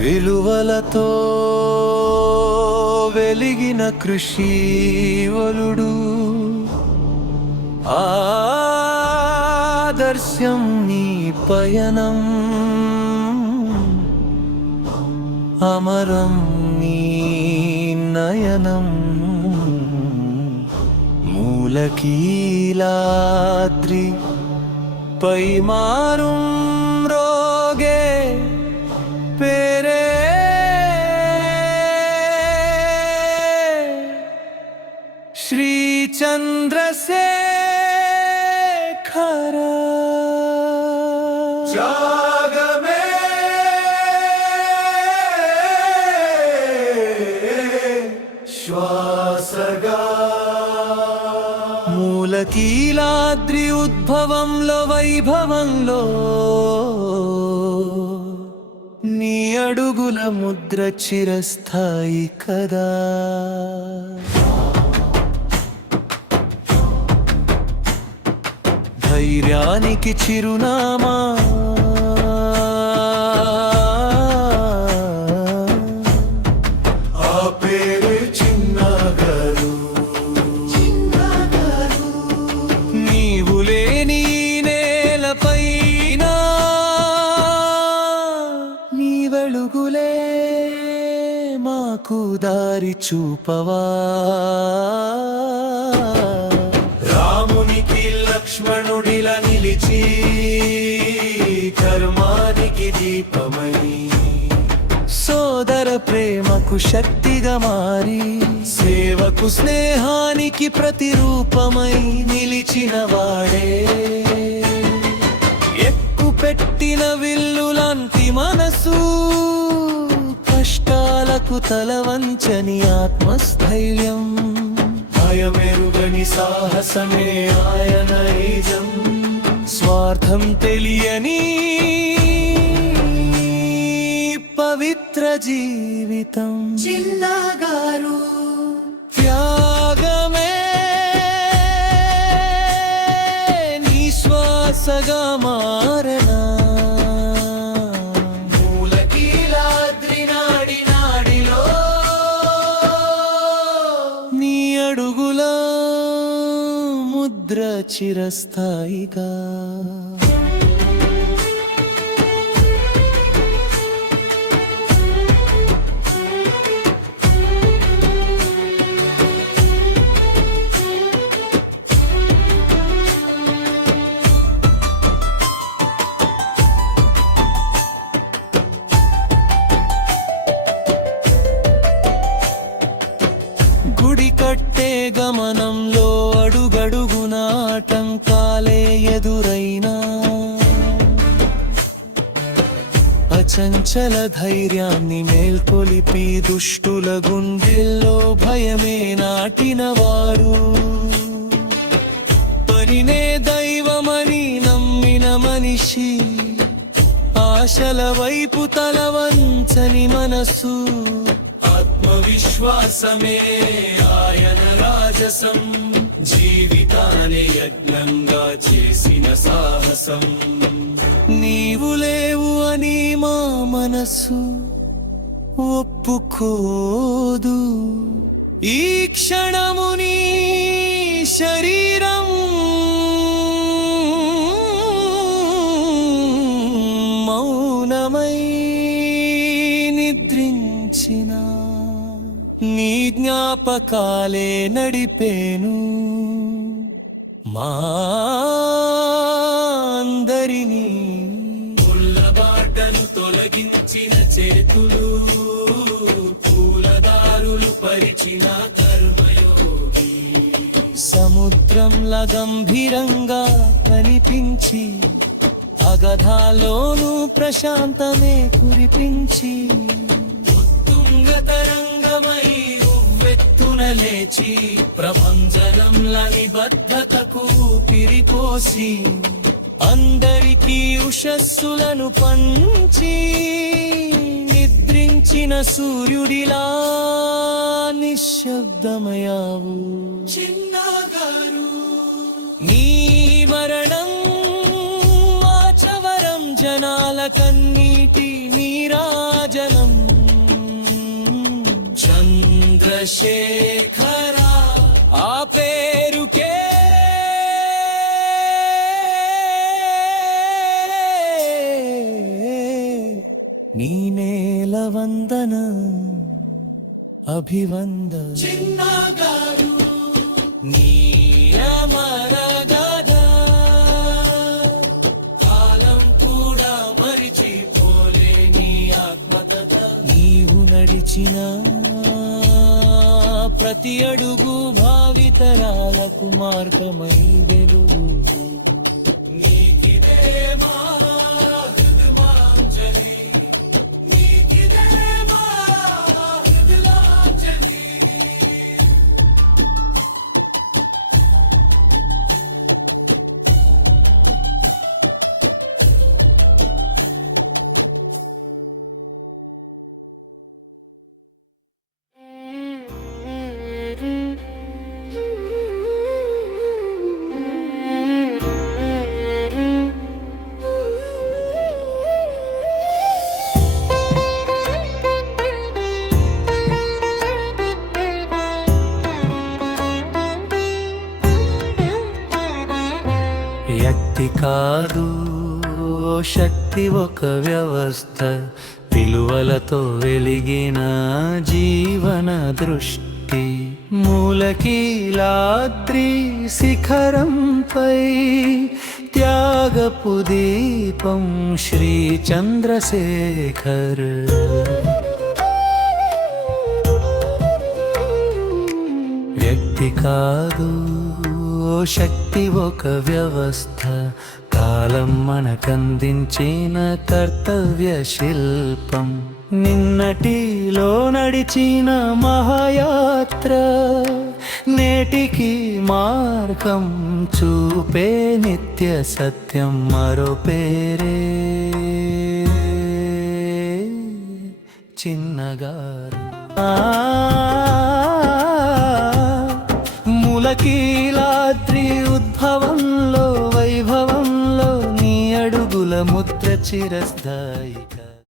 విలువలతో వెలిగిన కృషి వలుడు ఆదర్శం నీ పయనం. అమరం నీ నయనం. మూలకీలాద్రి పైమారుం రోగే పేరే శ్రీ చంద్రశేఖర జాగమే శ్వాసగా మూలకీలాద్రి ఉద్భవంలో వైభవంలో నీ అడుగుల ముద్ర చిరస్థాయి కదా. ధైర్యానికి చిరునామా మాకు దారి చూపవా? రామునికి లక్ష్మణుడిలా నిలిచి కర్మానికి దీపమై సోదర ప్రేమకు శక్తిగా మారి సేవకు స్నేహానికి ప్రతిరూపమై నిలిచిన వాడే. ఎక్కు పెట్టిన విల్లులాంటి మనసు కష్టాలకు తల వంచని ఆత్మస్థైర్యం. భయమెరుగని సాహసమే ఆయన ఈజం స్వార్థం తెలియని పవిత్ర జీవితం. చిన్నగారు ముద్ర చంచల ధైర్యాన్ని మేల్కొలిపి దుష్టుల గుండెల్లో భయమే నాటిన వారు పనినే దైవమని నమ్మిన మనిషి ఆశల వైపు తల వంచని మనసు. ఆత్మవిశ్వాసమే ఆయన రాజసం జీవితాన్ని యజ్ఞంగా చేసిన సాహసం. నీవు లేవు అని మనసు ఒప్పుకోదు. ఈ క్షణముని శరీరం మౌనమై నిద్రించిన నీ జ్ఞాపకాలే నడిపేను. మా అందరినీ చిత్రంలా గంభీరంగా కనిపించి అగధాలోను ప్రశాంతమే కురిపించి తుంగతరంగమై ఉవ్వెత్తున లేచి ప్రభంజనంలా నిబద్ధతకు పిరిపోసి అందరికీ ఉషస్సులను పంచి నిద్రించిన సూర్యుడిలా నిశ్శబ్దమయావు. చిన్నా చంద్రశేఖర ఆ పేరుకే. నీ నేల వందన అభివంద చిన్నగారు. నీరమరగదా కాలం కూడా మరిచిపోలే నీ ఆత్మకథ. నీవు నడిచిన ప్రతి అడుగు భావితరాలకు మార్గమై వెలుగు నీకిదే శక్తి కాదు శక్తి ఒక వ్యవస్థ. విలువలతో వెలిగిన జీవన దృష్టి. మూలకీలాద్రి శిఖరంపై త్యాగపు దీపం శ్రీ చంద్రశేఖర్. వ్యక్తి కాదు శక్తి శక్తి ఒక వ్యవస్థ కాలం మనకందించిన కర్తవ్య శిల్పం నిన్నటిలో నడిచిన మహాయాత్ర నేటికి మార్గం చూపే నిత్య సత్యం మరో పేరే చిన్నగారు ములకీ മുദ്ര ചിരസ്ഥായി